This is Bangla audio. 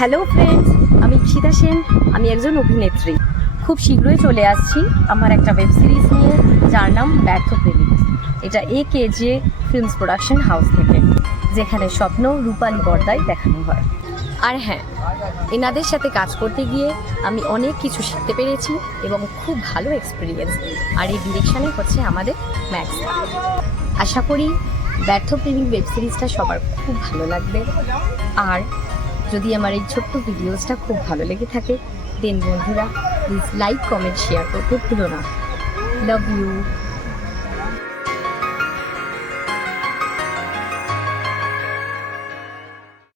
হ্যালো ফ্রেন্ডস, আমি ঈশিতা সেন। আমি একজন অভিনেত্রী। খুব শীঘ্রই চলে আসছি আমার একটা ওয়েব সিরিজ নিয়ে, যার নাম ব্যর্থ প্রেমিক। এটা AKJ ফিল্মস প্রোডাকশন হাউস থেকে, যেখানে স্বপ্ন রূপালী পর্দায় দেখানো হয়। আর হ্যাঁ, এনাদের সাথে কাজ করতে গিয়ে আমি অনেক কিছু শিখতে পেরেছি এবং খুব ভালো এক্সপিরিয়েন্স। আর এই ডিরেকশানে হচ্ছে আমাদের ম্যাক্স। আশা করি ব্যর্থ প্রেমিক ওয়েব সিরিজটা সবার খুব ভালো লাগবে। আর যদি আমার এই ছোট্ট ভিডিওসটা খুব ভালো লেগে থাকে, দেন বন্ধুরা প্লিজ লাইক, কমেন্ট, শেয়ার করতে ভুলো না। Love you.